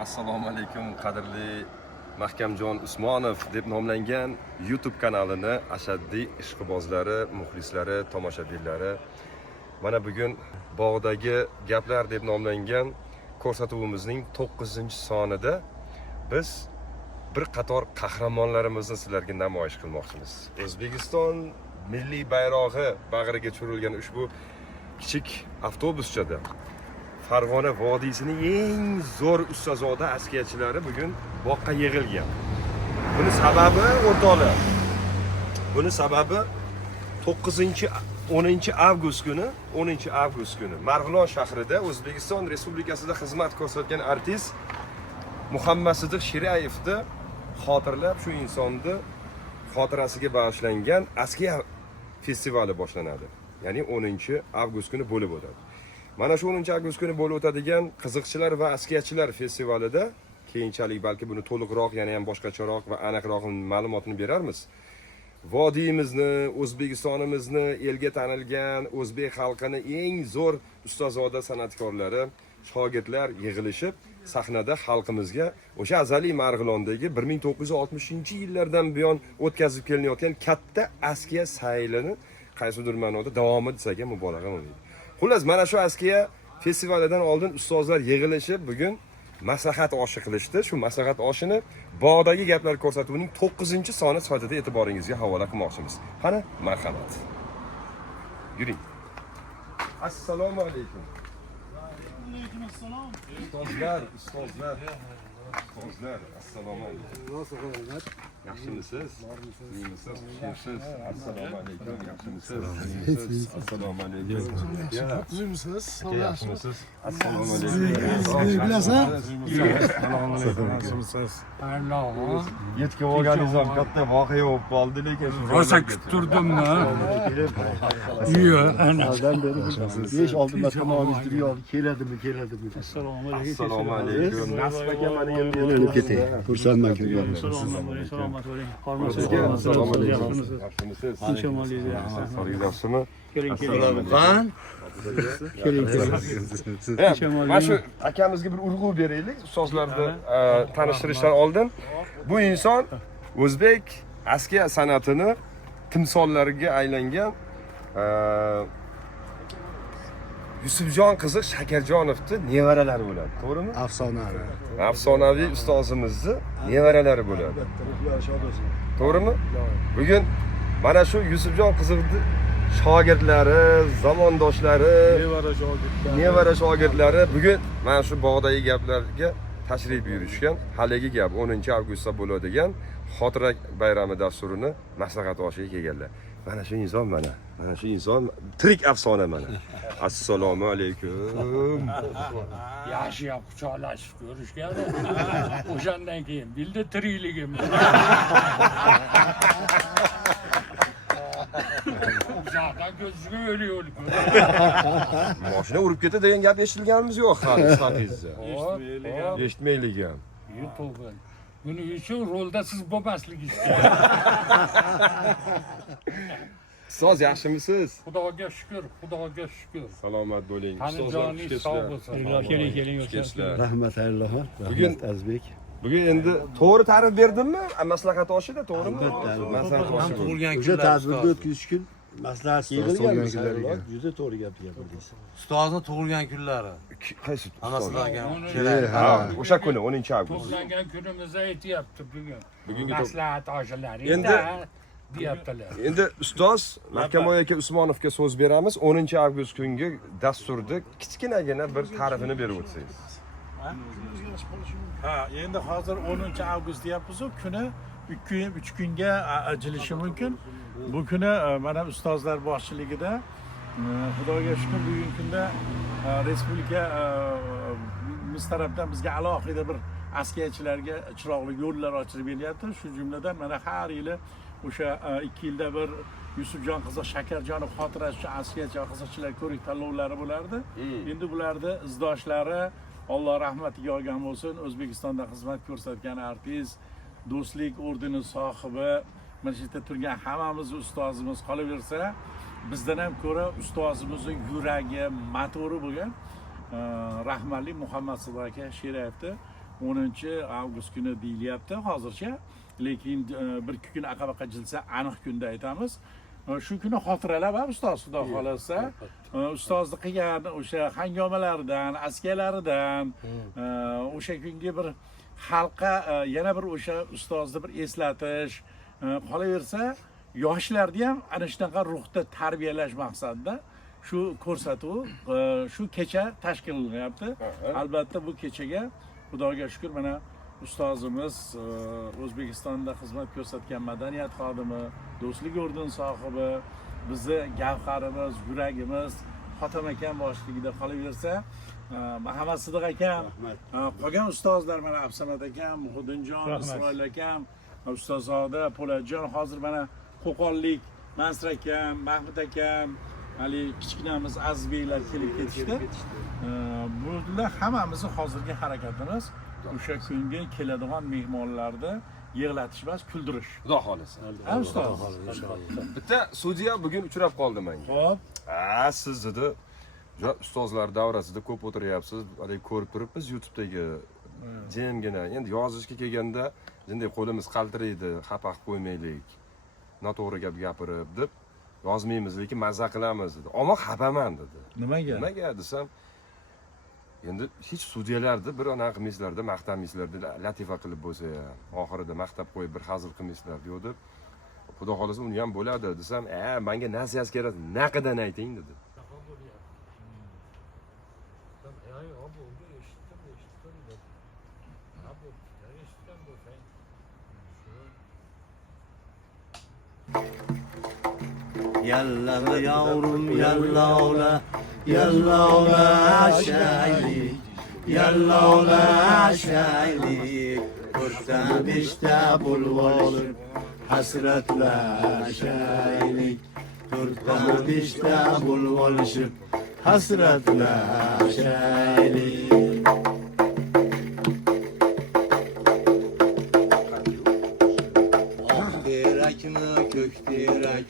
Assalomu alaykum qadrli Mahkamjon Usmonov deb nomlangan YouTube kanalini ashaddiy ishqibozlari, muxlislari, tomoshabinlari. Mana bugun bog'dagi gaplar deb nomlangan ko'rsatuvimizning 9-sonida biz bir qator qahramonlarimizni sizlarga namoyish qilmoqchimiz. O'zbekiston milliy bayrog'i bag'riga tushirilgan ushbu kichik avtobuschada Farg'ona vodiysining eng zo'r ustazoda askarchilari bugun boqqa yig'ilgan. Buni sababi o'rtoqlar. Buni sababi 10-avgust kuni Marg'ilon shahrida O'zbekiston Respublikasida xizmat ko'rsatgan artist Muhammad Sidiq Shirayevni xotirlab shu insonni xotirasiga bag'ishlangan askiya festivali boshlanadi. Ya'ni 10-avgust kuni bo'lib o'tadi. Mana shu 10-avgust kuni bo'lib o'tadigan qiziqchilar va askiyachilar festivalida keyinchalik balki buni to'liqroq, yana ham boshqacharoq va aniqroq ma'lumotini berarmiz. Vodiyimizni, O'zbekistonimizni elga tanilgan o'zbek xalqini eng zo'r ustozoda san'atkorlari, shogirdlar yig'ilishib sahnada xalqimizga o'sha azaliy Marg'ilondagi 1960-yillardan buyon o'tkazib kelinayotgan katta askiya saylini qaysidir ma'noda davomi desak ham mubolag'a bo'lmaydi. Xullas, mana shu askiya festivalidan oldin ustozlar yig'ilishib bugun maslahat oshi qilishdi. Shu maslahat oshini bog'dagi gaplar ko'rsatuvining 9-soni sifatida e'tiboringizga havola qilmoqchimiz. Qani, marhamat. Yuring. Assalomu alaykum. Alaykum assalom. Ustozlar, assalomu alaykum. Yaxshimisiz? Yaxshimisiz? Assalomu alaykum. Yaxshimisiz? Assalomu alaykum. Yaxshimisiz? Yaxshimisiz? Assalomu alaykum. Bilasan? Assalomu alaykum. Yaxshimisiz? Yetib olganingiz ham katta voqea bo'lib qoldi, lekin rosa kutib turdimmi? Yo'q, ana. 5-6 marta nomishtirib olib keladimi? Assalomu alaykum. Assalomu alaykum. Nasib aka mana endi Yo'llanib ketay. Xursandman kirganim. Assalomu alaykum. Assalomu alaykum. Yaxshimisiz? Yaxshimi? Keling. Mana shu akamizga bir urg'u beraylik, ustozlarni tanishtirishdan oldin. Bu inson o'zbek askiya san'atini timsollariga aylangan Yusufjon qizi Shakarjonovni nevaralari bo'ladi, to'g'rimi? Afsonaviy ustozimizni nevaralari bo'ladi. To'g'rimi? Bugun mana shu Yusufjon qizining shogirdlari, zamondoshlari, nevara shogirdlari bugun mana shu bog'dagi gaplarga tashrif buyurishgan. Haligi gap 10-avgustda bo'ladigan xotira bayrami dasturini maslahat oshiga kelganlar. Mana shu inson mana shu inson tirik afsona mana. Assalomu alaykum. Yaxshiyam quchoqlashib ko'rishgan. O'shandan keyin bildi tirikligim. Zaten gözüme ölüyor. Mashina urib ketdi degan gap eshitilganimiz yo'q hali sifatingizda. Eshitmaylik ham. YouTube'un. Buning uchun rolda siz bo'lmaslik istedim. Ustoz, yaxshimisiz? Xudoga shukr. Salomat bo'ling. Tanijoni sog' bo'lsin. Keling. Rahmat Ayloha, Bugun Azbek. Bugun endi to'g'ri ta'rif berdimmi? Maslahat oshida to'g'rimi? Maslahat oshi. O'sha tadbirda o'tkazish kun maslahat yig'ilgan juda to'g'ri gap gapirdingiz. Ustozni tug'ilgan kunlari. Qaysi? Anasilarga Ha, o'sha kuni 10-avgust. To'plagan kunimizda aytyapti bugun. Bugungi Maslahat oshlari Endi- deyaptilar. Endi ustoz Mahkamoy aka Usmonovga so'z beramiz. 10-avgust kungi dasturda kichkinagina bir ta'rifini berib o'tsangiz. Ha, endi hozir 10-avgust deyapmiz-ku, kuni 3 kunga ajralishi mumkin. Bu kuni mana ustozlar boshchiligida Xudoga shukr bugungi kunda respublika biz tarafdan bizga alohida bir askiyachilarga chiroqli yo'llar ochilib berilyapti. Shu jumladan mana har yili o'sha 2 yilda bir Yusufjon qizi Shakarjonov xotirasi uchun askiyachi va qiziqchilar ko'rik tanlovlari bo'lardi. Endi bularda izdoshlari Alloh rahmatiga olgan bo'lsin, O'zbekistonda xizmat ko'rsatgan artist, do'stlik ordeni sohibi, mana shu yerda turgan hammamiz ustozimiz qolaversa, bizdan ham ko'ra ustozimizning yuragi, motori bo'lgan rahmatli Muhammad Sidiq aka Shirayevni 10-avgust kuni deyilyapti hozircha. Lekin bir kun aqabaqa jilsa aniq kunda aytamiz. Shu kuni xotiralab ustoz xudo xolasa ustozni qilgan o'sha hangomalaridan, askalaridan o'sha kungi bir xalqqa yana bir o'sha ustozni bir eslatish, qolaversa yoshlarni ham ana shunaqa ruhda tarbiyalash maqsadida shu ko'rsatuv shu kecha tashkil qilyapti. Albatta bu kechaga Xudoga shukr mana ustozimiz O'zbekistonda xizmat ko'rsatgan madaniyat xodimi, do'stlik o'rni sohibi, bizni gavharimiz, yuragimiz Xotam akam boshligida qolaversa, Muhammad Sidiq akam, qolgan ustozlar mana Absamat akam, Muhiddinjon, Isroil akam, Ustozoda, Po'latjon, hozir mana Qo'qonlik Mansur akam, Mahmud akam, hali kichkinamiz Azizbeklar kelib ketishdi. Bular hammamizni hozirgi harakatimiz o'sha kunga keladigan mehmonlarni yig'latish emas, kuldirish. Xudo xolasa. Ustoz. Bitta sudya bugun uchrab qoldi menga. Xo'p. Siz dedi, ustozlar davrasida ko'p o'tiryapsiz, hali ko'rib turibmiz YouTube'dagi jimgina. Endi yozishga kelganda jinday qo'limiz qaltiraydi, xafa qilib qo'ymaylik. Noto'g'ri gap gapirib deb yozmaymiz, lekin mazza qilamiz dedi. Ammo xafaman dedi. Nimaga? Nimaga desam, endi hech sudyalarda bir anaqa qilmaysizlarda, maqtamaysizlarda, latifa qilib bo'lsa ham, oxirida maqtab qo'yib bir hazil qilmaysizlar yo'q deb. Xudo xolasa uni ham bo'ladi desam, menga nasihat kerak, naqidan ayting dedi. Yallama yavrum yallola, yallola aşaylik, yallola aşaylik. 4-5 bulvolib hasratlaşaylik. 4-5 bulvolishib hasratlaşaylik. Derakmi ko'k derak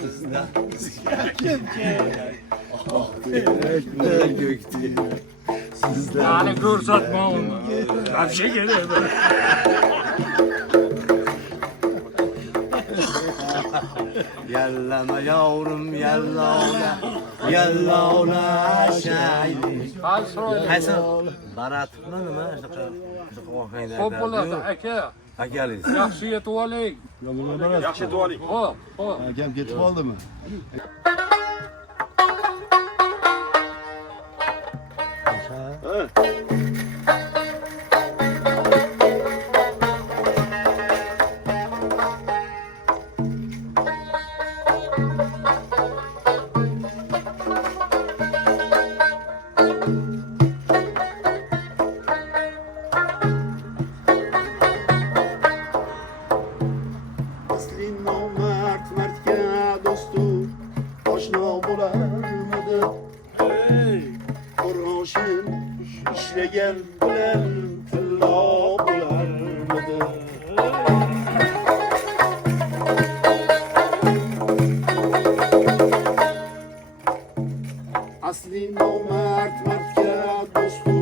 sizdan bizga kim kerak? Derakmi ko'k derak sizdan Hali ko'rsatma uni. Qarshi kerak. Yallama yavrum yallola, yallola aşaylik. Qaysi baratmi nima shunaqa ohanglarda? Xo'p bo'ladi aka. Akaliz. Yaxshi yetib oling. Yaxshi yetib oling. Xo'p, xo'p. Akam ketib qoldimi? İşleyen bilen tilla bularmıdı? Asli nomert mertke dostu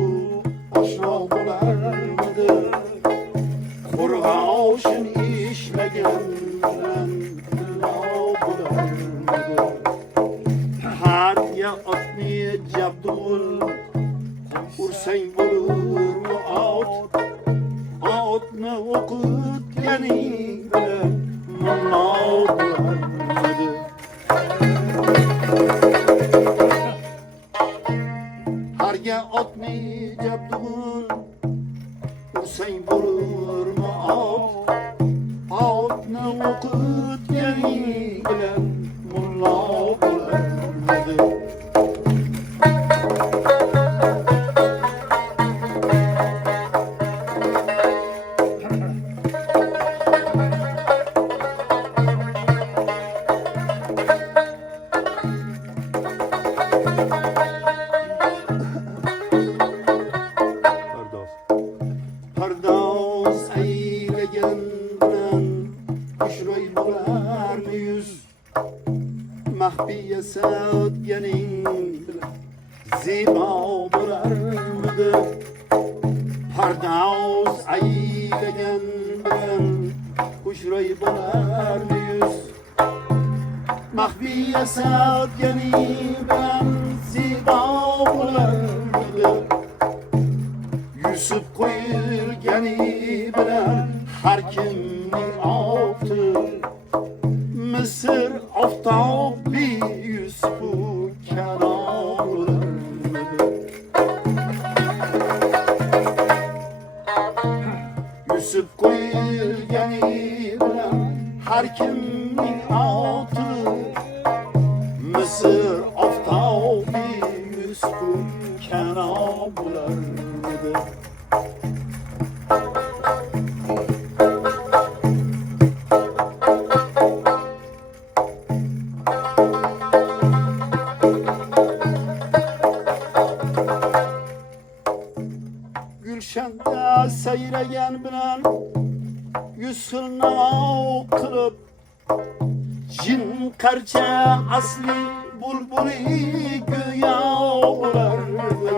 aşna bularmıdı? Kurğaşın işleyen bilen tilla bularmıdı? Her ya atmayacak dur. Ursang bo'lurmi ot, otni o'qitganing bilan mullo bo'larmidi? Harga otni jabdug'un, ursang bo'lurmi ot, otni o'qitganing bilan mullo bo'larmidi? Pardoz aylagan bilan ishroy bo'larmi yuz? Mahfiya sotganing bilan zebo bo'larmidi? Pardoz aylagan bilan xushro'y bo'lar yuz maxfiy yasatgani bilan zibo bo'lardi Yusuf qo'yilgani bilan har kimning oti Misr oftobli Yusufu karom bo'lardi Yusuf qo'yilgani bilan har kimning oti Misr oftobi Yusufu karom bo'lardi Gülşanda sayragan bilan yuz xil navo qilib jin qarcha asli bulbuli go'yo bo'lardi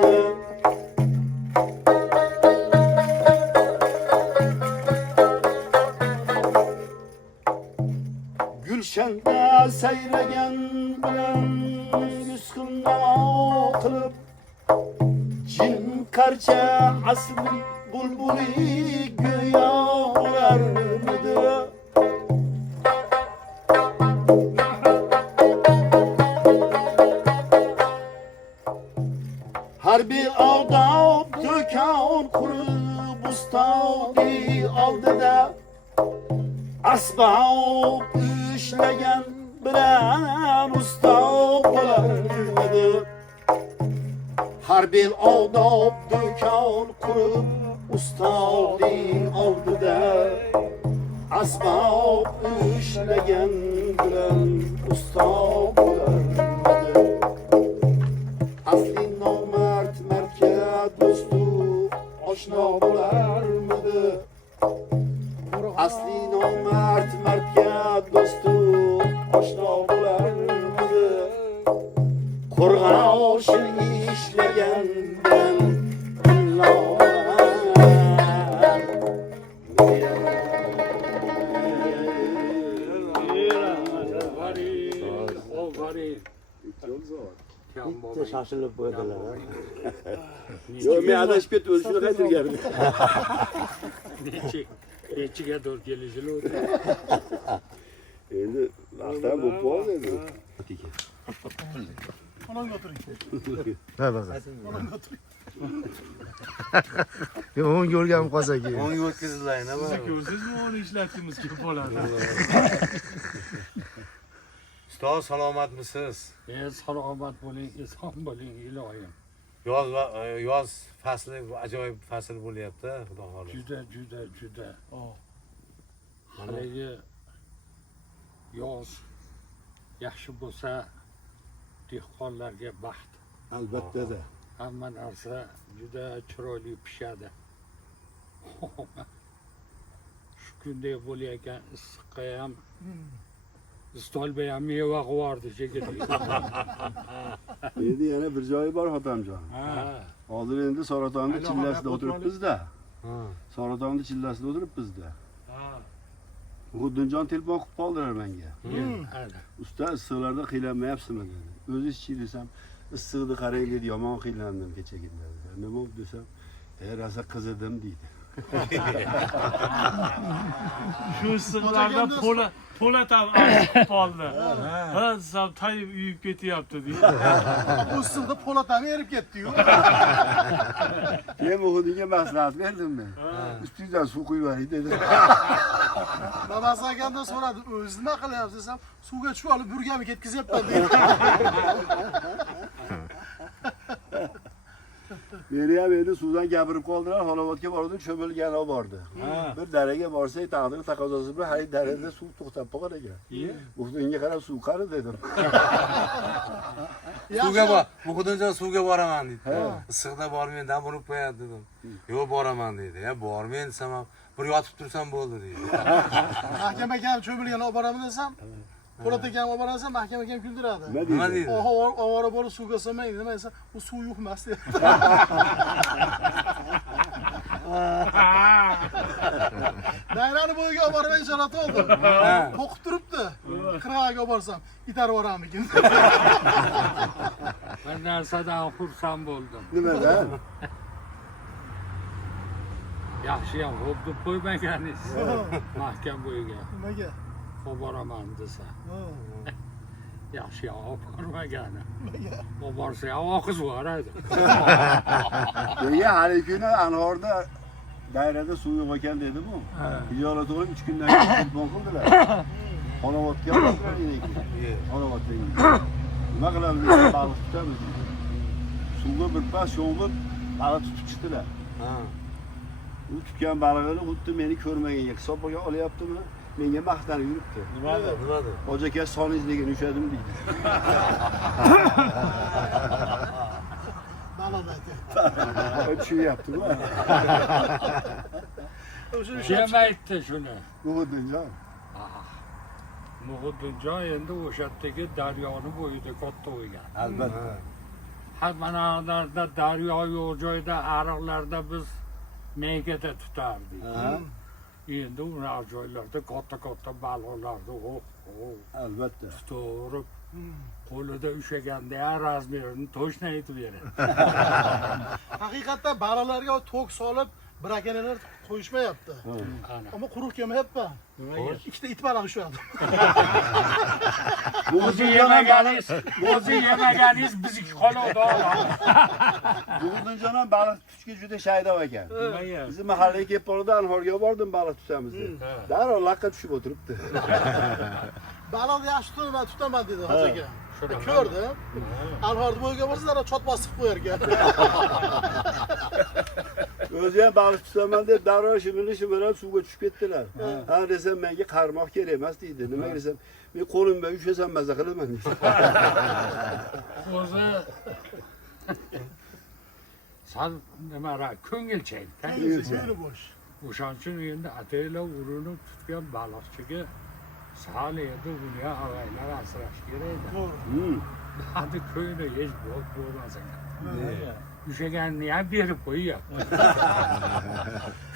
Gülşanda sayragan bilan yuz xil navo qilib jin qarcha asli bulbuli go'yo bo'lardi Harbiy odob do'kon qurib ustodi oldida asbob ishlagan bilan ustob bo'lardi Harbiy odob do'kon qurib ustoding oldida asbob ishlagan bilan ustob bo'lardi Asli nomard mardga do'stu oshno bo'larmidi Asli nomard mardga do'stu oshno bo'larmidi Qo'rg'oshin ishlagan bilan Bitta shoshilib qo'ydilar. Yo'q, men adashib ketib o'zini qaytargandim. Nechiga to'g'ri kelishiladi. Endi vaqtdan bo'lib qoldi. Onamga o'tiring. Ha, baqa. Men o'nga o'rganib qolsa keyin. O'nga o'tkaziladi, nima? Siz ko'rsizmi, uni ishlatdingiz ko'p bo'ladi. Ustoz salomatmisiz? Salomat bo'ling, eson bo'ling, iloyim. Yoz fasli ajoyib fasl bo'lyapti, xudo xohlasa. Juda. Haligi yoz yaxshi bo'lsa, dehqonlarga baxt. Albatta. Hamma narsa juda chiroyli pishadi. Shu kunday bo'layotgan issiqqa ham Istolbey ham meva qilib shekilli. Endi yana bir joyi bor Hotamjon. Hozir endi Saratonda chillasida o'tiribmiz-da. Saratonda chillasida o'tiribmiz-da. Xuddinjon telefon qilib qoldilar menga. Usta, issiqlarda qiylanmayapsizmi dedi. O'zingiz-chi desam, issiqni qarang dedi, yomon qiylandim kechagina dedi. Nima bo'ldi desam, rosa qizidim deydi. Shu issiqlarda po'latam qoldi. Ha, desam, tayib uyib ketyapti deydi. Bu issiqda po'latam erib ketdi-yu. Men o'g'lingga maslahat berdim men. Ustingizdan suv quyib yuboring dedi. Babasi akamdan so'radi, o'zi nima qilyapsiz desam, suvga tushib olib burgamni ketkizyapman dedi. Meni ham endi suvdan gapirib qoldilar, Xonobodga bordim, cho'milgan olib bordi. Bir daraga borsak, taqdir taqozosi bilan hay darada suv to'xtab qolgan ekan. O'zingga qarab suv qari dedim. Suvga bor, bu Xudonjon suvga boraman dedi. Issiqda bormayman, dam urib qo'yadi dedim. Yo'q, boraman dedi. Ya bormayman desam ham, bir yotib tursam bo'ldi dedi. Mahkama akam cho'milgan olib boraman desam, Po'lat akam olib borasam, mahkama akam kuldiradi. Nima deydi? Ovora bo'lib suvga solmang, nima desa, u suv yo'q emas dedi. Dairani bo'yiga olib bormay ijozat oldim. To'qib turibdi. Qirg'aga olib borsam, itarib yuboramikin. Bir narsadan xursand bo'ldim. Nimadan? Yaxshiyam xo'p deb qo'ymaganiz. Mahkam bo'yiga Nimaga? olib boraman desa. Yaxshiyam olib bormagani. Olib borsa ham oqiz boradi. Nega hali kuni Anhorda dairada suv yo'q ekan dedi bu. Ijorat olib 3 kundan keyin telefon qildilar. Xonavodga oldilar edik. Xonavodga. Nima qilamiz? Baliq tutamiz. Suvga bir pas sho'ng'ib baliq tutib chiqdilar. U tutgan balig'ini xuddi meni ko'rmaganga hisobga olyaptimi? Menga maqtanib yuribdi. Nimada? Hoji aka soningizga ushadim deydi. Balon aytdi. Tushunyapti-ku. Kim aytdi shuni? Muhiddinjon. Muhiddinjon endi o'shatdagi daryoni bo'yida katta o'ygan. Albatta. Hammalarda daryo yo'q joyda ariqlarda biz meykada tutardik. Endi unaqa joylarda katta baliqlarni Albatta. tutib qo'lida ushlaganda ham razmerini точно aytib beradi. Haqiqatda baliqlarga to'k solib, brakanalar qo'yishmayapti. Ammo quruq kelmayapti. Ikkita it baliq ushladi. O'zi yemaganingiz bizniki qoladi. Muhiddinjon ham baliq tutishga juda shaydov ekan. Bizni mahallaga kelib qoldi, Anhorga bordim baliq tutamiz deb. Darrov laqqa tushib o'tiribdi. Baliqni yaxshi tutaman dedi hoji aka. Ko'rdim. Anhorda bo'yiga borsa, darrov chot bosib qo'yar ekan. O'zi ham baliq tutaman deb darrov shimilib suvga tushib ketdilar. Ha desam menga qarmoq kerak emas deydi. Nima desam, men qo'lim bilan ushlasam maza qilaman deydi. O'zi sal nimalar ko'ngilchang. Ko'ngli bo'sh. O'shaning uchun endi ataylar urinib tutgan baliqchiga sal endi uni ham avaylab asrash kerak edi. To'g'ri. Hadi ko'ngli hech bo'lmas ekan. Ushlaganini ham berib qo'yyapti.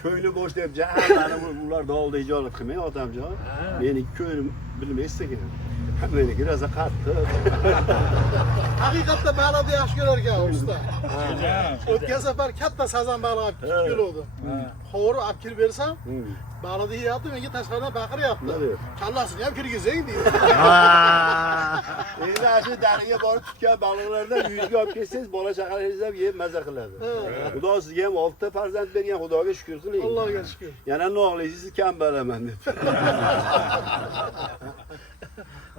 Ko'ngli bo'sh deb jahanam ular dolda ijorat qilmay otamjon. Meniki ko'nglim bilmaysiz ekan. Meniki rosa qattiq. Haqiqatda baliqni yaxshi ko'rar ekan usta. O'tgan safar katta sazan balig'i olib kelgandim. Qovurib olib kirib bersam, baliqni yeyapti, menga tashqaridan baqiryapti. Kallasini ham kirgizing deydi. Endi shu dariga borib tutgan baliqlardan uyingizga olib kelsangiz, bola chaqalaringiz ham yeb maza qiladi. Xudo sizga ham 6 ta farzand bergan, Xudoga shukr qiling. Allohga shukr. Yana noqlaysiz kambalaman deb.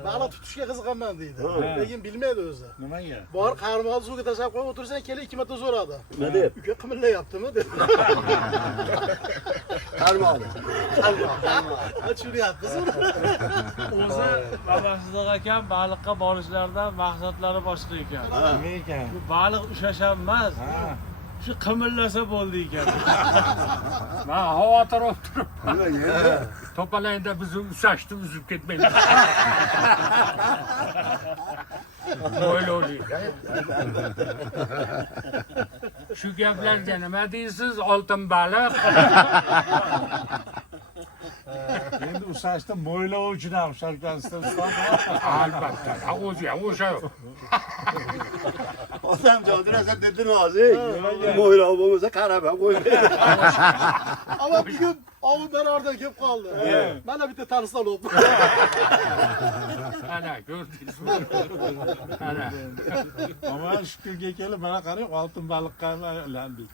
Baliq tutishga qiziqaman deydi. Lekin bilmaydi o'zi. Nimaga? Bor qarmoqni suvga tashlab qo'yib o'tirsang, kelib 2 marta so'radi. Nima deb? Uka qimillayaptimi deb. Qarmoqni. Tushunyapsiz? O'zi babasizdek ekan, baliqqa borishlardan maqsadlari boshqa ekan. Nima ekan? Bu baliq ushlasham emas. Shu qimillasa bo'ldi ekan. Men xavotir olib turib, Nimaga? to'palayda bizni ushlashni uzib ketmaydi. O'ylaylik. Shu gaplarga nima deysiz? Oltin baliq. Endi ushlashda mo'ylov uchun ham shartlansdan Albatta. O'zi ham o'sha. Otamjon rosa dedi nozik. Mo'ylov bo'lmasa qarab ham qo'ymaydi. Ammo bugun ovuldan ordan kelib qoldi. Mana bitta tanishdan olib. Ana ko'rdingizmi? Ana. Ama shu kunga kelib mana qarang, oltin baliqqa aylandik.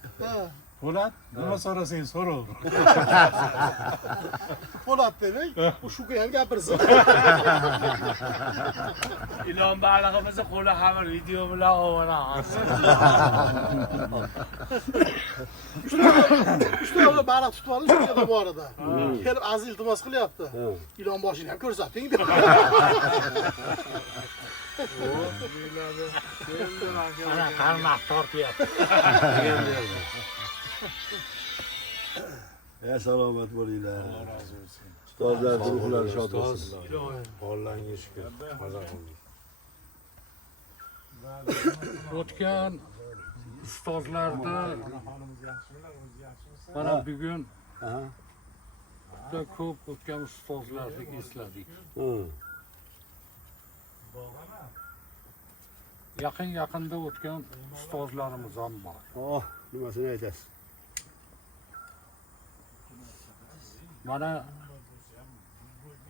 Po'lat, nima so'rasang so'raver. Po'lat demak, u shuga ham gapirsin. Ilon balig'imizni qo'li xamir video bilan olamiz. Uchta baliq tutib oldi shu yerda bor edi. Kelib aziz iltimos qilyapti. Ilon boshini ham ko'rsating deb. Ana qarmoq tortyapti. Salomat bo'linglar. Ustozlar ruhlari shod bo'lsin. Xo'rlarga shukr. Maza qildik. O'tgan ustozlarni mana bugun Aha. juda ko'p o'tgan ustozlarni esladik. Hı. Yaqinda o'tgan ustozlarimiz ham bor. Oh, nimasini aytasiz? Mana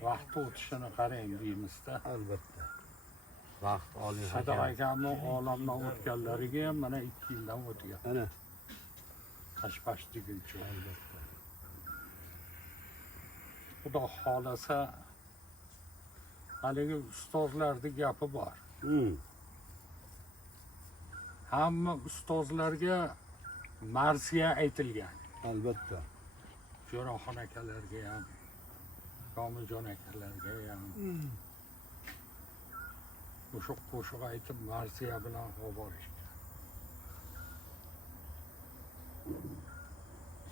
vaqt o'tishini qarang deymizda. Albatta. Vaqt oliy Sadiq hakam. akamni olamdan o'tganlariga ham mana 2 yildan o'tgan. Ana. Qashqash deguncha. Xudo xolasa haligi ustozlarni gapi bor. Hı. Hamma ustozlarga marsiya aytilgan. Albatta. Jo'raxon akalarga ham, Komiljon akalarga ham. O'sha qo'shiq aytib marsiya bilan olib borishgan.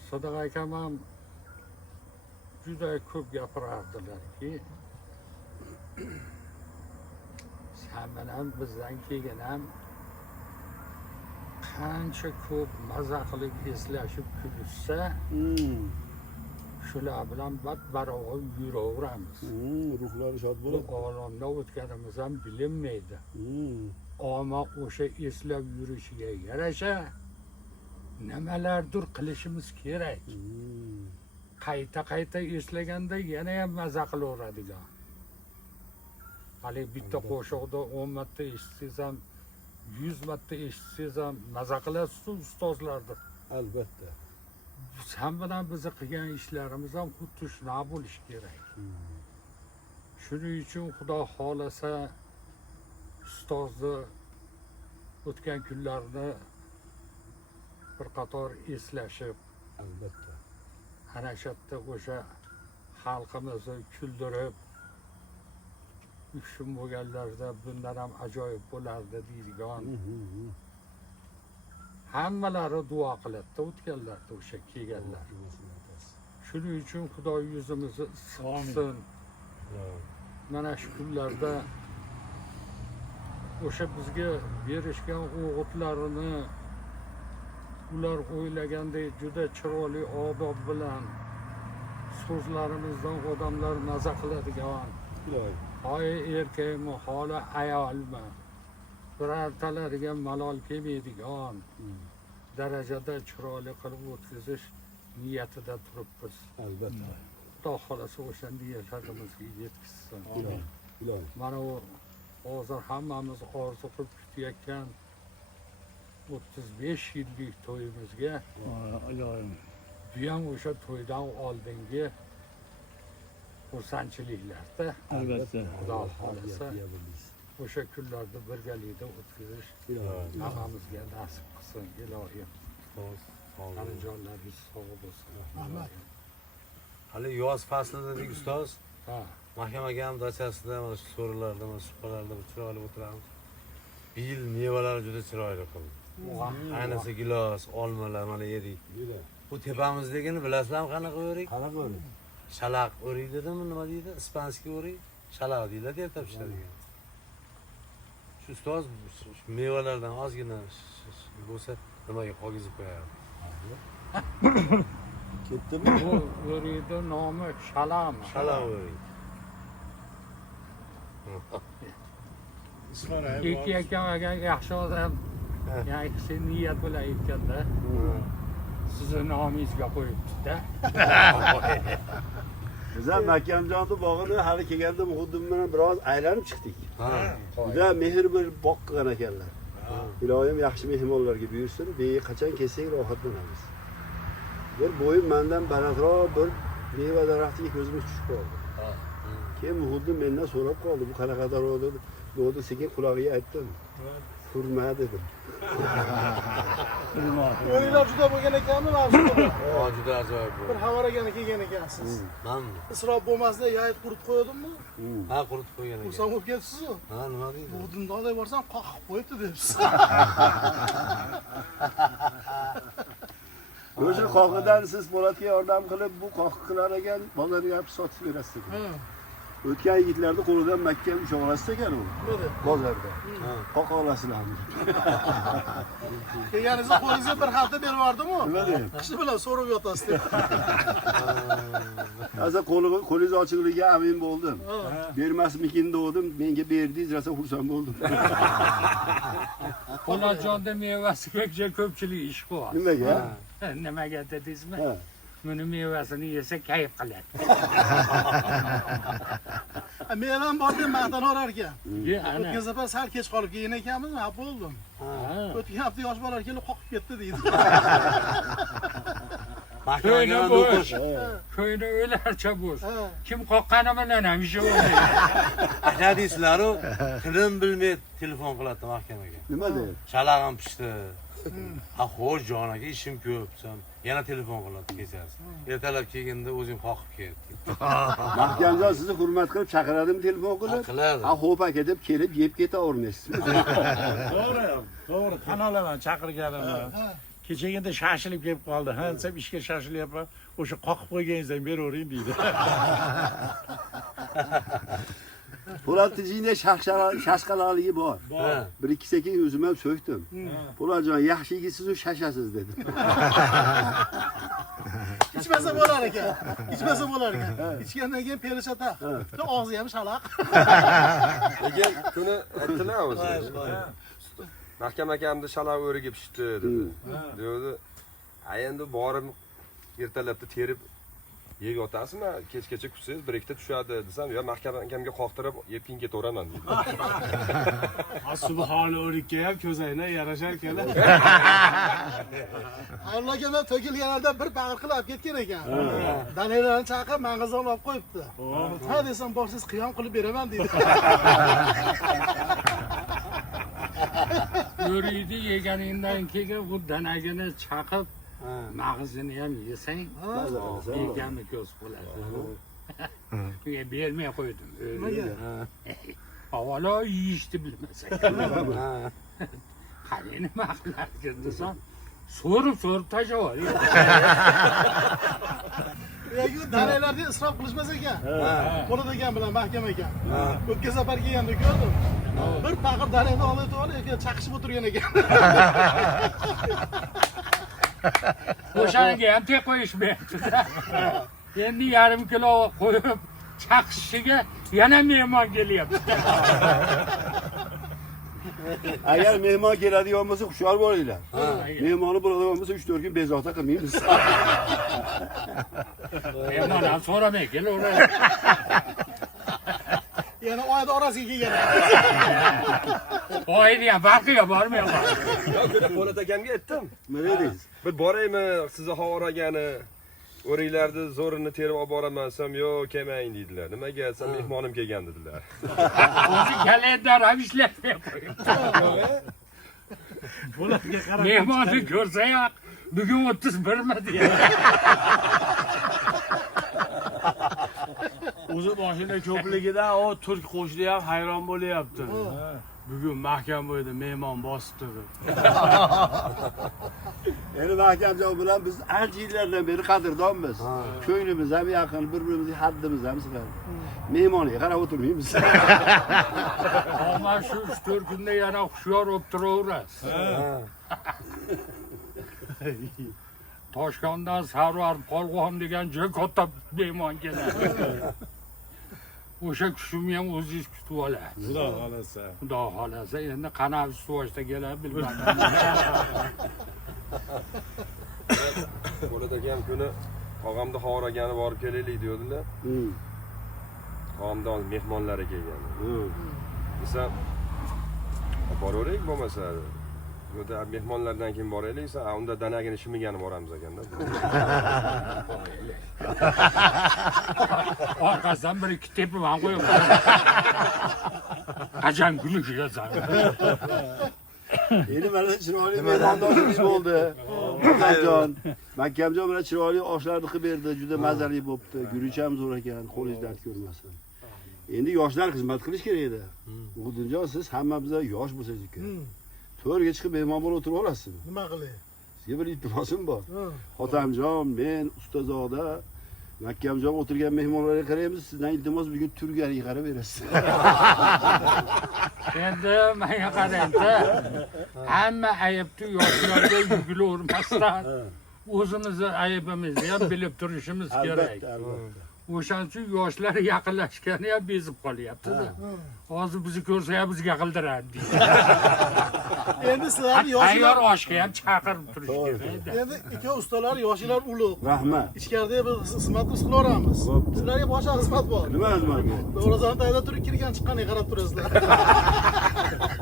Sodiq akam ham juda ko'p gapirardilarki, sen bilan bizdan keyin ham qancha ko'p maza qilib eslashib kulishsa, Hı. shular bilan barobar yuraveramiz. Ruhları şad Bu bo'lib. olamda o'tganimiz ham bilinmaydi. Hı. Ammo o'sha eslab yurishiga yarasha nimalardir qilishimiz kerak. Hı. Qayta eslaganda yana ham maza qilaveradigan. Hali bitta qo'shiqda 10 marta eshitsangiz ham 100 marta eshitsangiz ham maza qilasiz ustozlardir. Albatta. Sen bilan bizni qilgan ishlarimiz ham xuddi shunaqa bo'lishi kerak. Shuning uchun Xudo xolasa ustozni o'tgan kunlarni bir qator eslashib, Albatta. ana shu yerda o'sha xalqimizni kuldirib, shun bo'lganlarda bundan ham ajoyib bo'lardi deydigan. Hı hı hı. Hammalari duo qiladi o'tganlarda o'sha kelganlar. Nimasini aytasiz? Shuning uchun Xudo yuzimizni issiqsin. Mana shu kunlarda o'sha bizga berishgan o'g'itlarini ular o'ylagandek juda chiroyli odob bilan so'zlarimizdan odamlar maza qiladigan. Ilohi. Hoy erkakmi, holi ayolmi, birortalariga malol kelmaydigan darajada chiroyli qilib o'tkazish niyatida turibmiz. Albatta. Xudo xolasa o'sha niyatlarimizga yetkazsin. Ilohi. Ilohi. Mana u hozir hammamiz orzu qilib kutayotgan 35 yillik to'yimizga bu ham o'sha to'ydan oldingi xursandchiliklarda. Albatta. Xudo xolasa Ya bildiz. o'sha kunlarni birgalikda o'tkazish Ilohi. hammamizga nasib qilsin ilohim. Qarijonlaringiz sog' bo'lsin. Hali yoz faslida dedik ustoz. Ha, Mahkamaga ham dachasida mana shu so'rilarda, mana shu suhbatlarda chiroyli o'tiramiz. Bu yil mevalar juda chiroyli qildi. Ayniqsa gilos, olmalar mana yedik. Yura. Bu tepamizdagini bilasizlarmi qanaqa o'rik? Qara bo'l. Shalaq o'rik dedimi, nima deydi? Ispanskiy o'rik. Shalaq deyiladi, erta pishadigan. Shu ustoz shu mevalardan ozgina bo'lsa nimaga qolgizib qo'yadi. Ketdimi? bu o'rikni nomi shalami. Shalaq o'rik. Ismoil Ikki agar yaxshi odam yaxshi niyat bilan aytganda sizni nomingizga qo'yibdi-da. Biz ham Makamjonning bog'ini hali kelganda Muhuddim bilan biroz aylanib chiqdik. Ha. Juda mehr bir bog' qilgan ekanlar. Ilohim yaxshi mehmonlarga buyursin, qachon kelsak rohatlanamiz. Bir bo'yim mendan balandroq bir meva daraxtiga ko'zimiz tushib qoldi. Keyin Muhuddim mendan so'rab qoldi, bu qanaqa daraxt dedi. Dedi sekin qulog'iga aytdim. Hurma dedim. O'yinlar juda bo'lgan ekanmi mavzuda? O juda ajoyib Bir bo'ldi. havaragani kelgan ekansiz. Manmi? Isrof bo'lmasda yayib quritib qo'yadimmi? Ha, quritib qo'ygan ekan. Xursand bo'lib ketibsiz-ku. Ha, nima deydi? Bu dindoday borsam qoqib qo'yibdi debsiz. O'sha qoqidan siz Po'latga yordam qilib bu qoqiqlar ekan bozorga olib sotib berasiz. O'tgan yigitlarni qo'lidan mahkam ushoq olasiz ekan u. Bozorda. Qoqa olasizlarmi? Kelganingizda qo'lingizga bir hafta berib yubordim-ku. Nima deyapti? Qishi bilan so'rab yotasiz deb. Hozir qo'lingiz ochiqligiga amin bo'ldim. Bermasmikin degandim, menga berdingiz, rosa xursand bo'ldim. Po'latjonda mevasiga ko'pchilik ish qilyapti. Nimaga? Nimaga dedingizmi? Ha. Buni mevasini yesa kayf qiladi. Men bor deb maqtanaverar ekan. Ana. O'tgan safar sal kech qolib kelgan ekanmiz, ha bo'ldim. O'tgan hafta yosh bolalar kelib qoqib ketdi deydi. Ko'yni bo'sh. Ko'yni o'larcha bo'sh. Kim qoqqani bilan ham ishi bo'lmaydi. Aka deysizlar-ku, tilim bilmay telefon qiladi mahkamaga. Nima deyapti? Shalag'im pishdi. Ha xo'sh jon aka, ishim ko'p desam, yana telefon qiladi kechasi. Ertalab kelganda o'zing qoqib ket. Mahkamjon sizni hurmat qilib chaqiradimi telefon qilib? Qiladi. Ha, xo'p aka deb kelib yeb ketavermaysiz. To'g'ri, tan olaman chaqirganimni. Kechagina shashilib kelib qoldi. Ha, desam ishga shashilyapman. O'sha qoqib qo'yganingizdan beravering deydi. Po'lat tijinda shashqaloligi bor. Bir ikki sekin o'zim ham so'kdim. Po'latjon, yaxshi yigisiz u shashasiz dedim. Ichmasa bo'lar ekan. Ichmasa bo'lar ekan. Ichgandan keyin perishata. Og'zi ham shalaq. Lekin kuni aytdilar o'zi. Mahkam akamni shalaq o'riga pishdi dedi. Dedi, endi borib ertalabda terib yeb yotasizmi? Kechgacha kutsangiz bir ikkita tushadi desam, yo mahkam akamga qoqtirib yeb keyin ketaveraman dedi. Subhona o'rikka ham ko'zayna yarashar ekan. Allohga men to'kilganlarda bir bag'ir qilib olib ketgan ekan. Danalarni chaqirib mang'izon olib qo'yibdi. Ha desam, borsiz qiyom qilib beraman dedi. O'rikni yeganingdan keyin bu danagini chaqib mag'zini ham yesang, yeganni ko'z bo'ladi. Unga bermay qo'ydim. Avvalo yeyishni bilmasa. Qani nima qilarkan desam, so'rib tashlab Yo'q, danalarni isrof qilishmas ekan. Qo'lida ekan bilan mahkam ekan. O'tgan safar kelganda ko'rdim. Bir paqir danani olib o'tib, chaqishib o'tirgan ekan. O'shanga ham tek qo'yishmayapti. Endi yarim kilo qo'yib chaqishiga yana mehmon kelyapti. Agar mehmon keladigan bo'lsa, hushyor bo'linglar. Mehmoni bo'ladigan bo'lsa, 3-4 kun bezovta qilmaymiz. Mehmon ham so'ramay kelaveradi. Yana oyda orasiga kelgan. Oyni ham farqiga bormayapman. Yo, kuni Po'lat akamga aytdim. Nima dedingiz? Bir boraymi, sizni havoragani o'ringlarni zo'rini terib olib boraman desam, yo'q, kelmang dedilar. Nimaga desam, mehmonim kelgan dedilar. O'zi kalendar ham ishlatmay qo'yibdi. Bularga qarab. Mehmonni ko'rsa-yu, bugun 31mi deydi. O'zi boshida ko'pligidan o turk qo'shni ham hayron bo'lyapti. Bugun mahkam bo'yda mehmon bosibdi. Endi mahkamjon bilan biz ancha yillardan beri qadrdonmiz. Ko'nglimiz ham yaqin, bir-birimizga haddimiz ham sig'adi. Mehmonga qarab o'tirmaymiz. Ammo shu 3-4 kunda yana hushyor bo'lib turaverasiz. Toshkentdan Sarvar Polvon degan juda katta mehmon keladi. O'sha kushimni ham o'zingiz kutib olasiz. Xudo xolasa. Xudo xolasa, endi qanaqa suvoshda keladi bilmadim. Po'lat akam kuni tog'amni havoragani borib kelaylik deydilar. Tog'amda mehmonlari kelgan. Desam, boraveraylik bo'lmasa. Yo'da mehmonlardan keyin boraylik, unda danagini shimigani boramiz ekanda. Orqasidan bir ikki tepib ham qo'yib. Qachon guli kelasan. Endi mana chiroyli mehmondoshimiz bo'ldi. Mahkamjon bilan chiroyli oshlarni qilib berdi, juda mazali bo'libdi. Guruch ham zo'r ekan, qo'lingiz dard ko'rmasin. Endi yoshlar xizmat qilish kerak edi. O'g'iljon, siz hammamizda yosh bo'lsangiz ekan. To'rga chiqib mehmon bo'lib o'tirib olasizmi? Nima qilay? Sizga bir iltimosim bor. Xotamjon, men Ustozoda Mahkamjon o'tirgan mehmonlarga qaraymiz, sizdan iltimos bugun turgariga qarab berasiz. Endi menga qarang-da. Hamma aybni yoshlarga yuklavermasdan o'zimizni aybimizni ham bilib turishimiz kerak. Albatta. O'shaning uchun yoshlar yaqinlashgani ham bezib qolyapti-da. Hozir bizni ko'rsa ham bizga qildiradi. Endi sizlarni Tayyor yoshlar, oshga ham chaqirib turish kerak. endi ikki ustalar yoshlar ulug'. Rahmat. Ichkarida biz xizmatimiz qilaveramiz. Bo'pti. Sizlarga boshqa xizmat bor. Nima xizmat bu? To'g'risini tayda turib kirgan chiqqaniga qarab turasizlar.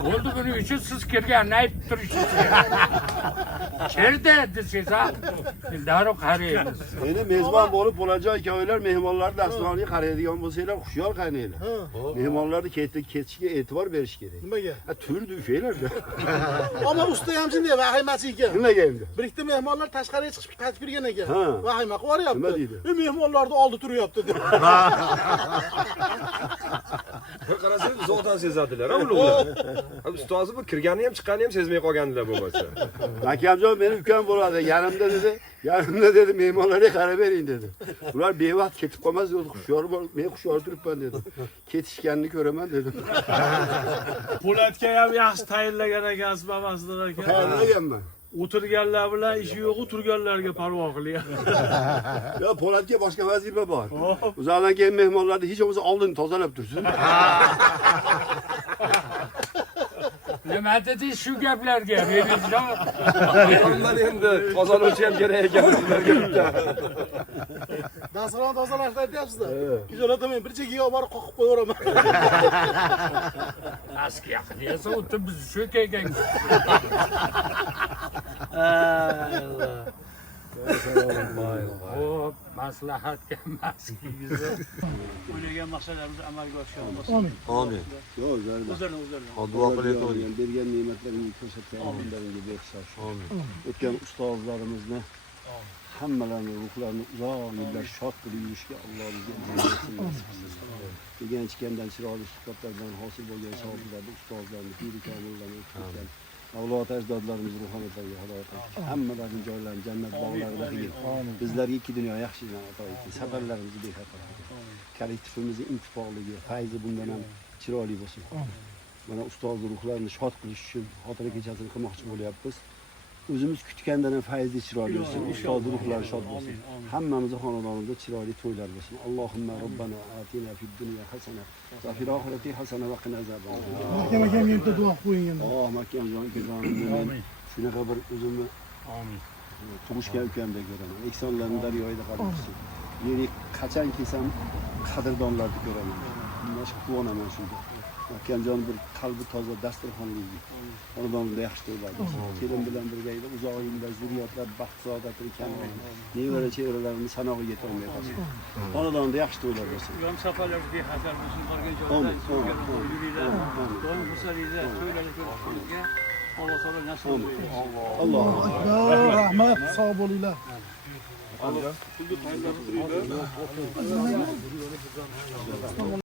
Bo'ldi buning uchun siz kirganini aytib turishingiz kerak. Keldi desangiz ham darrov qaraymiz. Endi mezbon bo'lib bo'lajoy ikkovinglar mehmonlarni dasturxoniga qaraydigan bo'lsanglar, hushyor qaynanglar. Mehmonlarni ketishiga e'tibor berish kerak. Nimaga? Ha, turdi o'shalarga. Ammo usta ham shunday vahimasi ekan. Nimaga endi? Bir ikkita mehmonlar tashqariga chiqib qaytib kirgan ekan. Ha. Vahima qilib yuryapti. Nima deydi? Mehmonlarni oldi turyapti deb. Bir qarasangiz zotan sezadilar, ulug'lar. Ustozi bu kirgani ham chiqqani ham sezmay qolgandilar bo'lmasa. Mahkamjon meni ukam bo'ladi. Yanimda dedi, mehmonlarga qarab bering dedi. Ular bevaqt ketib qolmas, hushyor bo'l, men hushyor turibman dedi. Ketishganini ko'raman dedim. Po'latga ham yaxshi tayinlagan ekansiz mamaslar aka. Tayyorlaganman. O'tirganlar bilan ishi yo'q, turganlarga parvo qilyapti. Yo, Po'latga boshqa vazifa bor. O'zaldan keyin mehmonlarni hech bo'lmasa oldin tozalab tursin. Nima dedingiz shu gaplarga? Beriljon. Ondan endi tozaluvchi ham kerak ekan sizlarga bitta. Dasturxon tozalashni aytyapsiz-da. Kijolat men bir chekiga olib borib qoqib qo'yaveraman. Aski yaqinlasa o'tib biz shu kelgan. Hop, maslahatga maskigizni. O'ylagan maqsadlarimizni amalga oshiramiz. Amin. Yo, zarda. O'zlarini. Duo qilayotgan bergan ne'matlaringizni ko'rsatgan kunlaringiz behisob. O'tgan ustozlarimizni hammalarini ruhlarini uzoq yillar shod qilib yurishga Alloh bizga nasib qilsin. Yegan ichgandan chiroyli suhbatlardan hosil bo'lgan savoblarni ustozlarni, piri komillarni o'tgan avlod ajdodlarimiz ruhoniyatlariga hidoyat qilsin. Hammalarini joylarini jannat bog'larida qilgin. Bizlarga ikki dunyo yaxshilikni ato etsin. Safarlarimizni bexatar qilgin. Kollektivimizni intifoqligi, fayzi bundan ham chiroyli bo'lsin. Mana ustozni ruhlarini shod qilish uchun xotira kechasini qilmoqchi bo'lyapmiz. O'zimiz kutgandan ham fayzli chiroyli bo'lsin. Ustozni ruhlari shod bo'lsin. Hammamizni xonadonimizda chiroyli to'ylar bo'lsin. Allohumma robbana atina fid dunya hasana va fil oxirati hasana va qina azaban. Mahkam akam yerda duo qo'ying endi. Mahkamjon amin. Shunaqa bir o'zimni tug'ishgan ukamdek ko'raman. Ehsonlarni daryoida qoldirsin. Yeri qachon kelsam qadrdonlarni ko'raman. Boshqa quvonaman shunga. Mahkamjon bir qalbi toza dasturxonli xonadonida yaxshi to'ylar bo'lsin. Kelin bilan birgalikda uzoq yillar zurriyotlar baxt saodatini kamol. Nevara chevralarni sanoqqa yetolmay qolsin. Xonadonida yaxshi to'ylar bo'lsin. Yom safarlarga bexatar bo'lsin. Borgan joyda yuringlar. Doim xursandlikda to'ylarga ko'rishingizga Alloh taolo nasib qilsin. Alloh. Rahmat, sog' bo'linglar.